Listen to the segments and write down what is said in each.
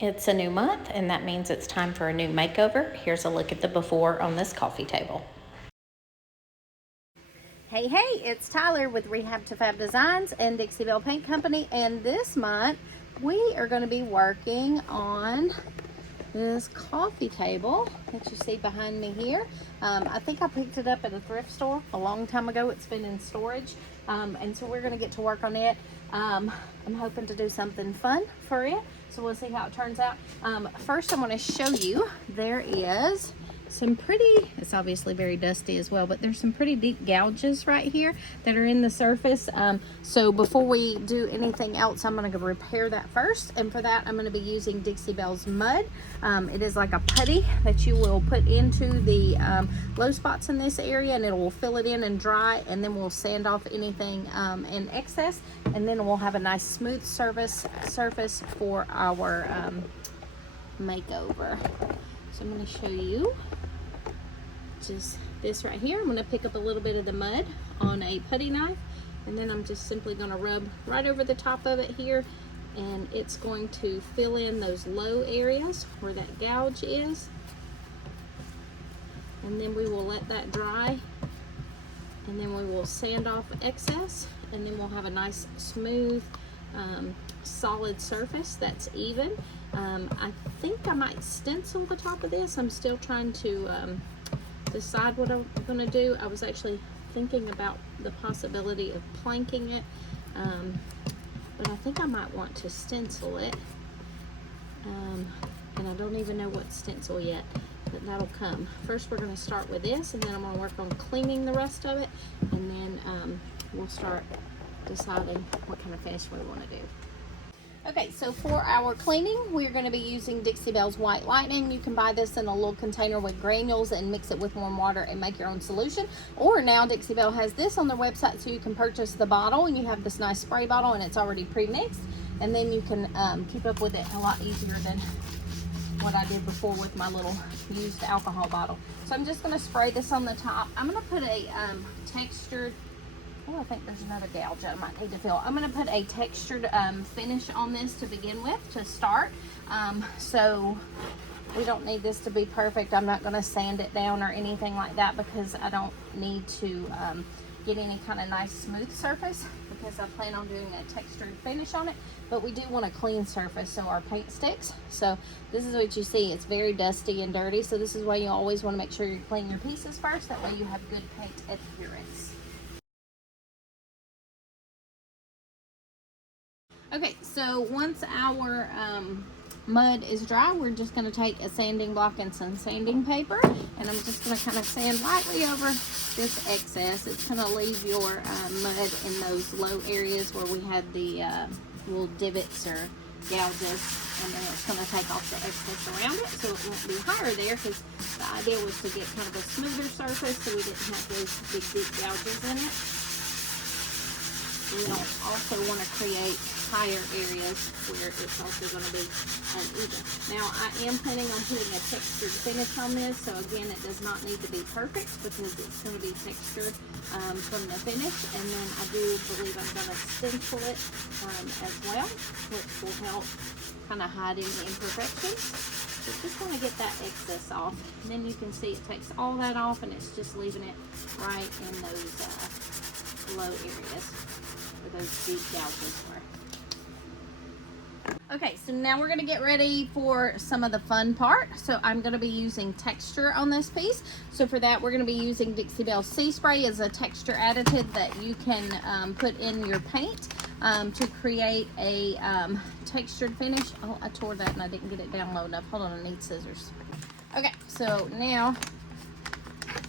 It's a new month, and that means it's time for a new makeover. Here's a look at the before on this coffee table. Hey, it's Tyler with Rehab to Fab Designs and Dixie Belle Paint Company, and this month we are going to be working on this coffee table that you see behind me here. I think I picked it up at a thrift store a long time ago. It's been in storage, and so we're going to get to work on it. I'm hoping to do something fun for it, so we'll see how it turns out. First, I'm going to show you, there is some pretty, it's obviously very dusty as well, but there's some pretty deep gouges right here that are in the surface. So before we do anything else, I'm going to go repair that first, and for that I'm going to be using Dixie Belle's mud. It is like a putty that you will put into the low spots in this area, and it will fill it in and dry, and then we'll sand off anything in excess, and then we'll have a nice smooth surface for our makeover. So I'm going to show you just this right here. I'm going to pick up a little bit of the mud on a putty knife, and then I'm just simply going to rub right over the top of it here, and it's going to fill in those low areas where that gouge is, and then we will let that dry, and then we will sand off excess, and then we'll have a nice smooth solid surface that's even. I think I might stencil the top of this. I'm still trying to decide what I'm going to do. I was actually thinking about the possibility of planking it, but I think I might want to stencil it, and I don't even know what stencil yet, but that'll come. First we're going to start with this, and then I'm going to work on cleaning the rest of it, and then we'll start deciding what kind of finish we want to do. Okay, so for our cleaning, we're going to be using Dixie Belle's White Lightning. You can buy this in a little container with granules and mix it with warm water and make your own solution. Or now Dixie Belle has this on their website, so you can purchase the bottle, and you have this nice spray bottle, and it's already pre-mixed. And then you can keep up with it a lot easier than what I did before with my little used alcohol bottle. So I'm just going to spray this on the top. I'm going to put a textured, I think there's another gouge I might need to fill. I'm going to put a textured finish on this to begin with, to start. So we don't need this to be perfect. I'm not going to sand it down or anything like that, because I don't need to get any kind of nice smooth surface, because I plan on doing a textured finish on it. But we do want a clean surface so our paint sticks. So this is what you see. It's very dusty and dirty. So this is why you always want to make sure you clean your pieces first. That way you have good paint adherence. Okay, so once our mud is dry, we're just going to take a sanding block and some sanding paper, and I'm just going to kind of sand lightly over this excess. It's going to leave your mud in those low areas where we had the little divots or gouges, and then it's going to take off the excess around it, so it won't be higher there, because the idea was to get kind of a smoother surface so we didn't have those big deep gouges in it. We don't also want to create higher areas where it's also going to be uneven. Now I am planning on putting a textured finish on this, so again it does not need to be perfect, because it's going to be textured from the finish, and then I do believe I'm going to stencil it as well, which will help kind of hide any imperfections. So just want to get that excess off, and then you can see it takes all that off, and it's just leaving it right in those low areas where those deep gouges were. Okay, so now we're going to get ready for some of the fun part. So I'm going to be using texture on this piece. So for that, we're going to be using Dixie Belle Sea Spray as a texture additive that you can put in your paint to create a textured finish. Oh, I tore that and I didn't get it down low enough. Hold on, I need scissors. Okay, so now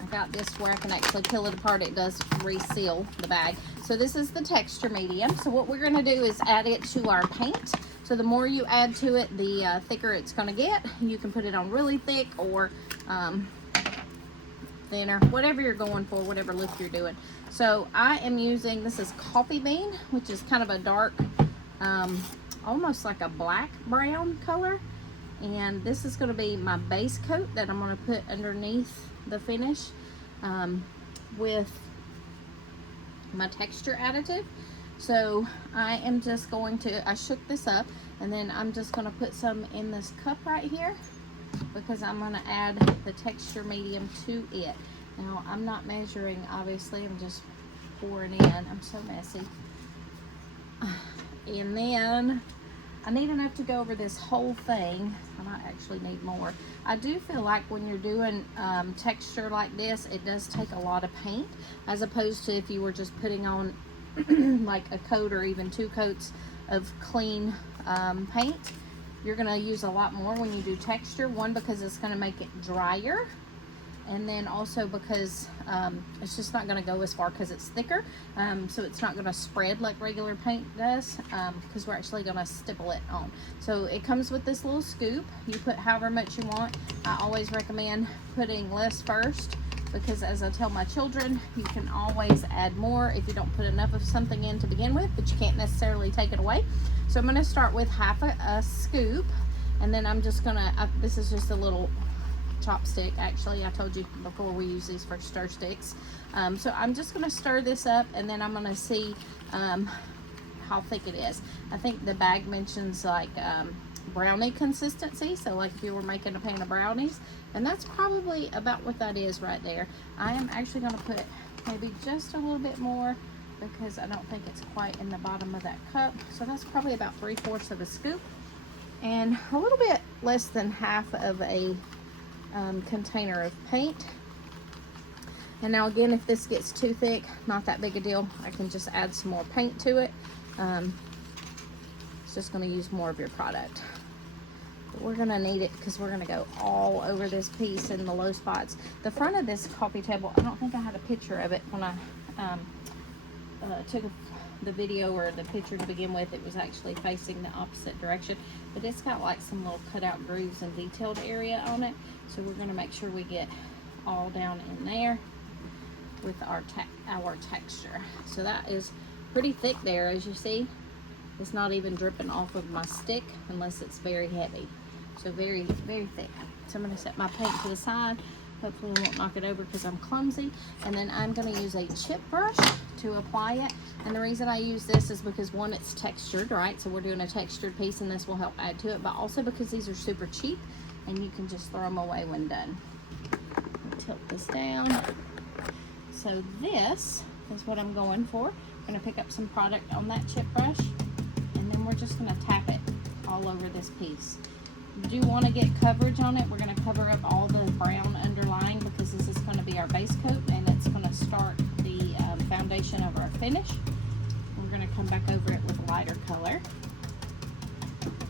I got this where I can actually peel it apart. It does reseal the bag. So this is the texture medium. So what we're going to do is add it to our paint. So the more you add to it, the thicker it's going to get. You can put it on really thick or thinner, whatever you're going for, whatever look you're doing. So I am using, this is coffee bean, which is kind of a dark, almost like a black brown color. And this is going to be my base coat that I'm going to put underneath the finish with my texture additive. So I am just going to, I shook this up, and then I'm just going to put some in this cup right here because I'm going to add the texture medium to it. Now I'm not measuring, obviously, I'm just pouring in. I'm so messy. And then I need enough to go over this whole thing. I might actually need more. I do feel like when you're doing texture like this, it does take a lot of paint, as opposed to if you were just putting on like a coat or even 2 coats of clean paint. You're going to use a lot more when you do texture. One, because it's going to make it drier, and then also because it's just not going to go as far because it's thicker, so it's not going to spread like regular paint does, because we're actually going to stipple it on. So it comes with this little scoop. You put however much you want. I always recommend putting less first, because as I tell my children, you can always add more if you don't put enough of something in to begin with, but you can't necessarily take it away. So I'm going to start with half a scoop, and then I'm just going to, this is just a little chopstick. Actually, I told you before, we use these for stir sticks. So I'm just going to stir this up, and then I'm going to see how thick it is. I think the bag mentions like brownie consistency, so like if you were making a pan of brownies, and that's probably about what that is right there. I am actually going to put maybe just a little bit more, because I don't think it's quite in the bottom of that cup. So that's probably about 3/4 of a scoop, and a little bit less than half of a container of paint. And now again, if this gets too thick, not that big a deal, I can just add some more paint to it. It's just going to use more of your product, but we're going to need it because we're going to go all over this piece in the low spots. The front of this coffee table, I don't think I had a picture of it when I took the video or the picture to begin with. It was actually facing the opposite direction, but it's got like some little cutout grooves and detailed area on it, so we're going to make sure we get all down in there with our texture. So that is pretty thick there, as you see. It's not even dripping off of my stick unless it's very heavy. So very, very thick. So I'm going to set my paint to the side. Hopefully I won't knock it over because I'm clumsy. And then I'm going to use a chip brush to apply it. And the reason I use this is because, one, it's textured, right? So we're doing a textured piece, and this will help add to it. But also because these are super cheap, and you can just throw them away when done. I'll tilt this down. So this is what I'm going for. I'm going to pick up some product on that chip brush, and then we're just going to tap it all over this piece. You do want to get coverage on it. We're going to cover up all the brown underlying, because this is going to be our base coat, and it's going to start the foundation of our finish. We're going to come back over it with a lighter color,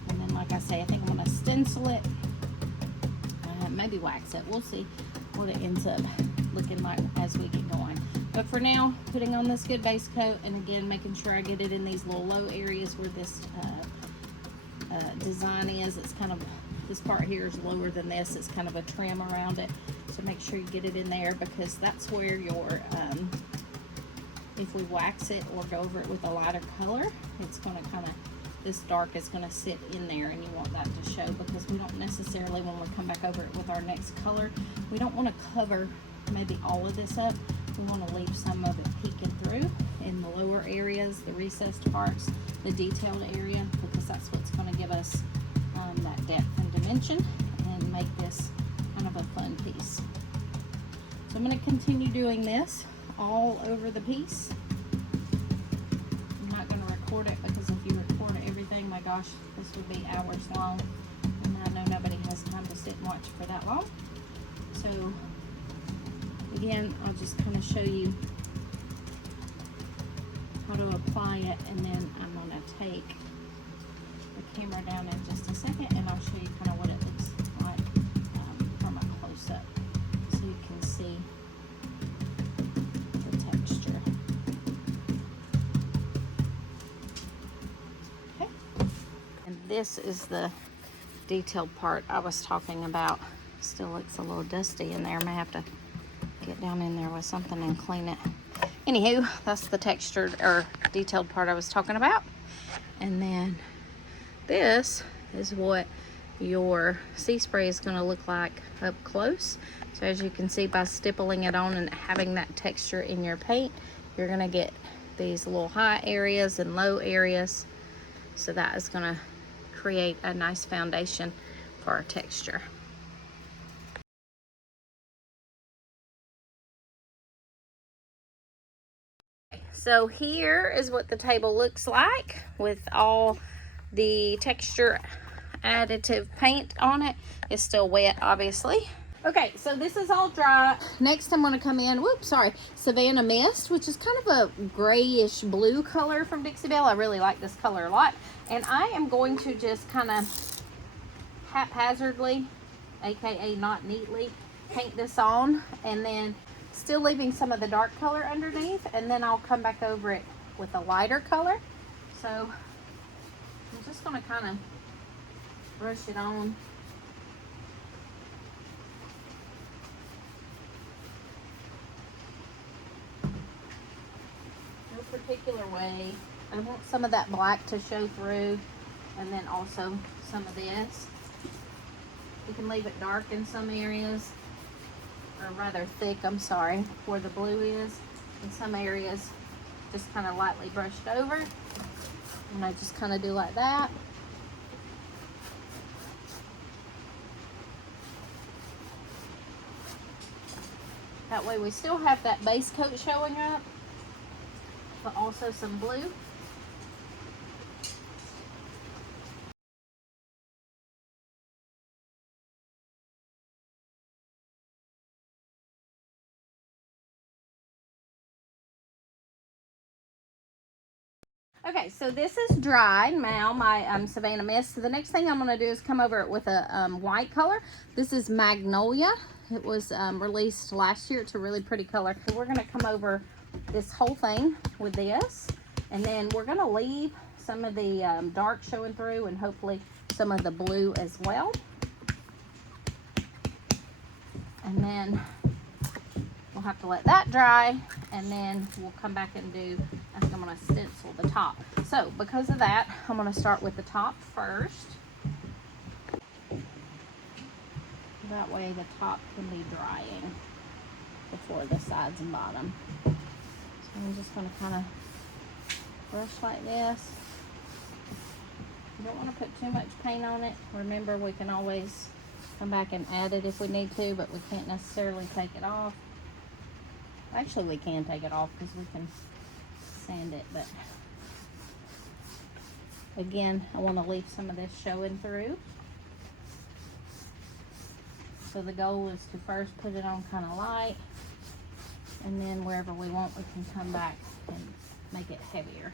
and then, like I say, I think I'm going to stencil it, maybe wax it. We'll see what it ends up looking like as we get going. But for now, putting on this good base coat, and again making sure I get it in these little low areas where this design is. It's kind of, this part here is lower than this. It's kind of a trim around it, so make sure you get it in there, because that's where your if we wax it or go over it with a lighter color, it's going to kind of, this dark is going to sit in there, and you want that to show, because we don't necessarily, when we come back over it with our next color, we don't want to cover maybe all of this up. We want to leave some of it peeking through in the lower areas, the recessed parts, the detailed area, because that's what's going to give us that depth and dimension and make this kind of a fun piece. So I'm going to continue doing this all over the piece. I'm not going to record it, because if you record everything, my gosh, this would be hours long, and I know nobody has time to sit and watch for that long. So again, I'll just kind of show you how to apply it, and then I'm going to take the camera down in just a second, and I'll show you kind of what it looks like from a close-up, so you can see the texture. Okay, and this is the detailed part I was talking about. Still looks a little dusty in there. I may have to get down in there with something and clean it. Anywho, that's the textured or detailed part I was talking about. And then this is what your sea spray is going to look like up close. So as you can see, by stippling it on and having that texture in your paint, you're going to get these little high areas and low areas. So that is gonna create a nice foundation for our texture. So here is what the table looks like with all the texture additive paint on it. It's still wet, obviously. Okay, so this is all dry. Next I'm gonna come in, Savannah Mist, which is kind of a grayish blue color from Dixie Belle. I really like this color a lot. And I am going to just kind of haphazardly, AKA not neatly, paint this on, and then still leaving some of the dark color underneath, and then I'll come back over it with a lighter color. So I'm just gonna kind of brush it on. No particular way. I want some of that black to show through, and then also some of this. You can leave it dark in some areas, or rather thick, I'm sorry, where the blue is. In some areas, just kind of lightly brushed over. And I just kind of do like that. That way we still have that base coat showing up, but also some blue. Okay, so this is dry now, my Savannah Mist. So the next thing I'm going to do is come over it with a white color. This is Magnolia. It was released last year. It's a really pretty color. So we're going to come over this whole thing with this. And then we're going to leave some of the dark showing through, and hopefully some of the blue as well. And then we'll have to let that dry, and then we'll come back and do, I think I'm going to stencil the top. So because of that, I'm going to start with the top first. That way the top can be drying before the sides and bottom. So I'm just going to kind of brush like this. You don't want to put too much paint on it. Remember, we can always come back and add it if we need to, but we can't necessarily take it off. Actually, we can take it off because we can sand it, but again, I want to leave some of this showing through. So the goal is to first put it on kind of light, and then wherever we want, we can come back and make it heavier.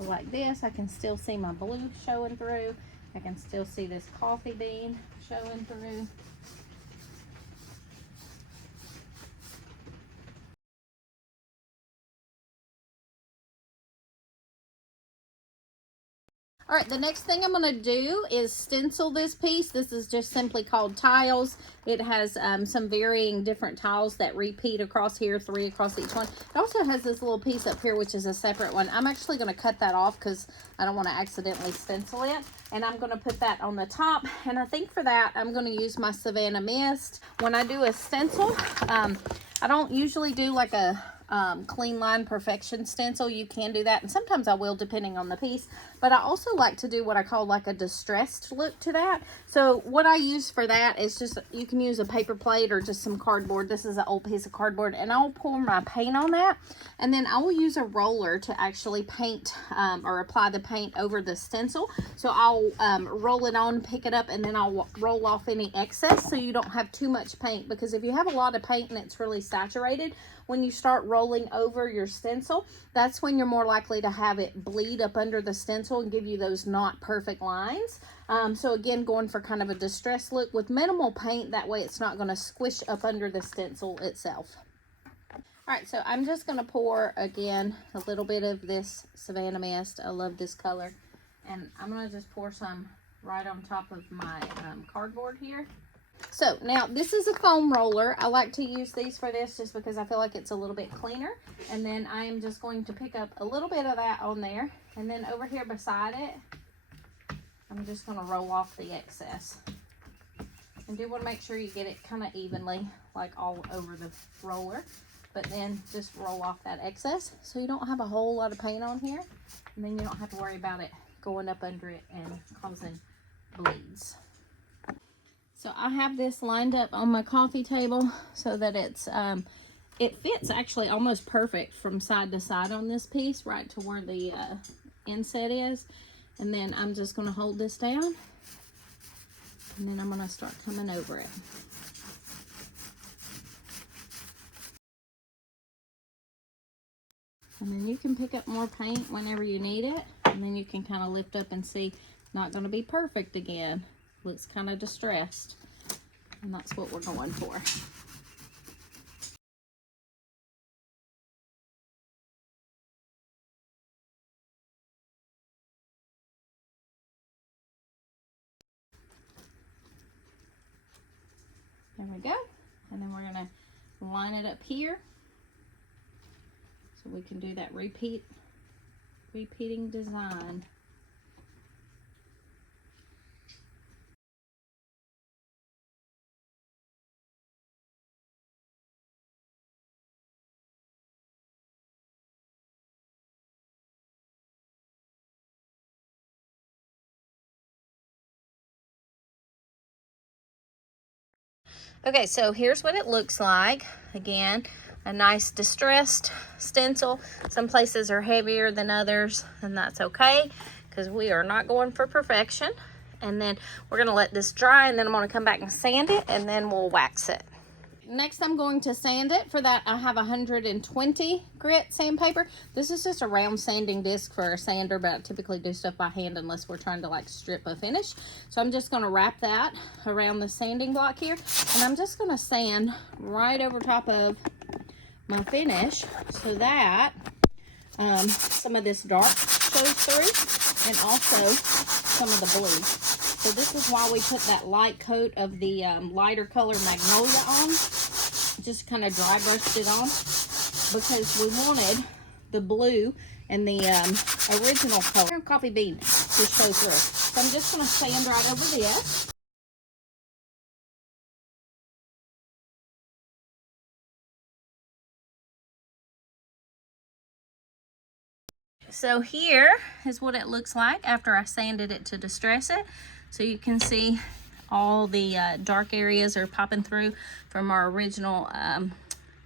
So like this, I can still see my blue showing through. I can still see this coffee bean showing through. All right, the next thing I'm going to do is stencil this piece. This is just simply called tiles. It has some varying different tiles that repeat across here, 3 across each one. It also has this little piece up here, which is a separate one. I'm actually going to cut that off because I don't want to accidentally stencil it. And I'm going to put that on the top. And I think for that, I'm going to use my Savannah Mist. When I do a stencil, I don't usually do like a clean line perfection stencil. You can do that, and sometimes I will depending on the piece, but I also like to do what I call like a distressed look to that. So what I use for that is just, you can use a paper plate or just some cardboard. This is an old piece of cardboard, and I'll pour my paint on that, and then I will use a roller to actually paint or apply the paint over the stencil. So I'll roll it on, pick it up, and then I'll roll off any excess so you don't have too much paint, because if you have a lot of paint and it's really saturated, when you start rolling over your stencil, that's when you're more likely to have it bleed up under the stencil and give you those not perfect lines. So again, going for kind of a distressed look with minimal paint, that way it's not going to squish up under the stencil itself. All right, so I'm just gonna pour again a little bit of this Savannah mist. I love this color. And I'm gonna just pour some right on top of my cardboard here. So now this is a foam roller. I like to use these for this just because I feel like it's a little bit cleaner. And then I am just going to pick up a little bit of that on there. And then over here beside it, I'm just gonna roll off the excess. And do want to make sure you get it kind of evenly, like all over the roller. But then just roll off that excess so you don't have a whole lot of paint on here. And then you don't have to worry about it going up under it and causing bleeds. So I have this lined up on my coffee table so that it's it fits actually almost perfect from side to side on this piece, right to where the inset is. And then I'm just going to hold this down, and then I'm going to start coming over it. And then you can pick up more paint whenever you need it, and then you can kind of lift up and see, not going to be perfect again. Looks kind of distressed, and that's what we're going for. There we go. And then we're going to line it up here so we can do that repeating design. Okay, so here's what it looks like. Again, a nice distressed stencil. Some places are heavier than others, and that's okay because we are not going for perfection. And then we're gonna let this dry, and then I'm gonna come back and sand it, and then we'll wax it. Next, I'm going to sand it. For that, I have 120 grit sandpaper. This is just a round sanding disc for a sander, but I typically do stuff by hand unless we're trying to like strip a finish. So I'm just gonna wrap that around the sanding block here, and I'm just gonna sand right over top of my finish so that some of this dark shows through, and also some of the blue. So this is why we put that light coat of the lighter color Magnolia on. Just kind of dry brushed it on because we wanted the blue and the original color coffee bean to show through. So I'm just going to sand right over this. So here is what it looks like after I sanded it to distress it. So you can see all the dark areas are popping through from our original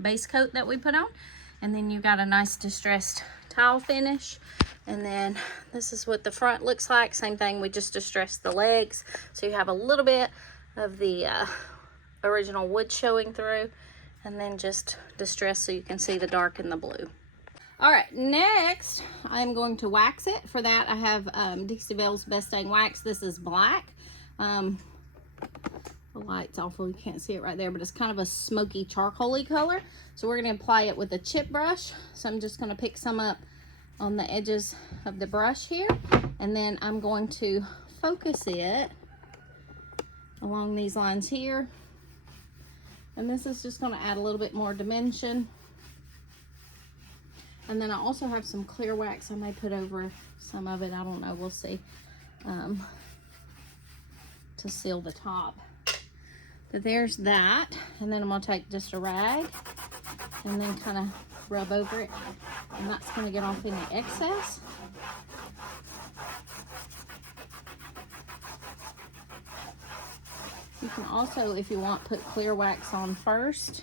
base coat that we put on. And then you got a nice distressed tile finish. And then this is what the front looks like. Same thing, we just distressed the legs. So you have a little bit of the original wood showing through, and then just distressed so you can see the dark and the blue. All right, next I'm going to wax it. For that, I have Dixie Belle's Best Dang Wax. This is black. The light's awful, you can't see it right there, but it's kind of a smoky charcoaly color. So we're gonna apply it with a chip brush. So I'm just gonna pick some up on the edges of the brush here, and then I'm going to focus it along these lines here. And this is just gonna add a little bit more dimension. And then I also have some clear wax I may put over some of it, I don't know, we'll see, to seal the top. But there's that, and then I'm gonna take just a rag and then kind of rub over it, and that's gonna get off any excess. You can also, if you want, put clear wax on first,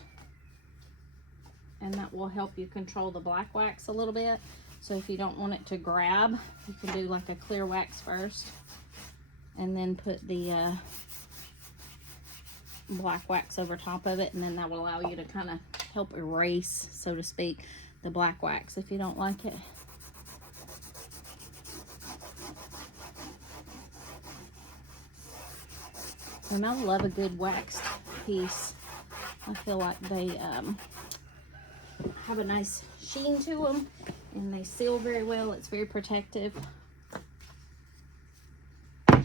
and that will help you control the black wax a little bit. So if you don't want it to grab, you can do like a clear wax first and then put the black wax over top of it, and then that will allow you to kind of help erase, so to speak, the black wax if you don't like it. And I love a good waxed piece. I feel like they have a nice sheen to them, and they seal very well. It's very protective. I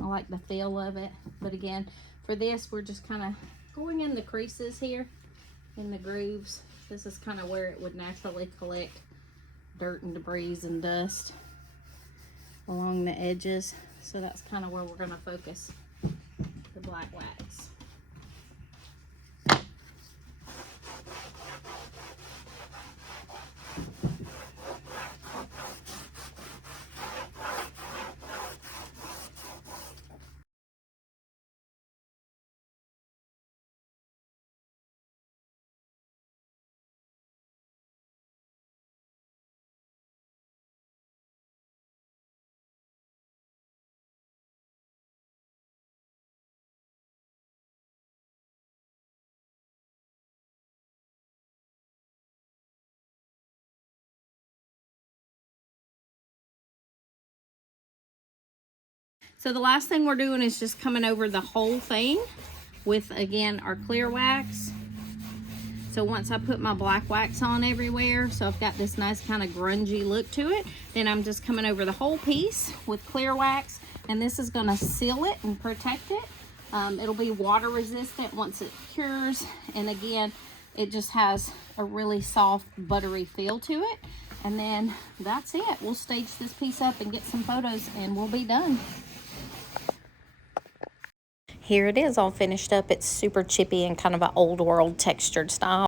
like the feel of it. But again, for this, we're just kind of going in the creases here, in the grooves. This is kind of where it would naturally collect dirt and debris and dust along the edges. So that's kind of where we're going to focus the black wax. So the last thing we're doing is just coming over the whole thing with, again, our clear wax. So once I put my black wax on everywhere, so I've got this nice kind of grungy look to it, then I'm just coming over the whole piece with clear wax, and this is going to seal it and protect it. It'll be water resistant once it cures, and again, it just has a really soft, buttery feel to it. And then that's it. We'll stage this piece up and get some photos, and we'll be done. Here it is all finished up. It's super chippy and kind of an old world textured style.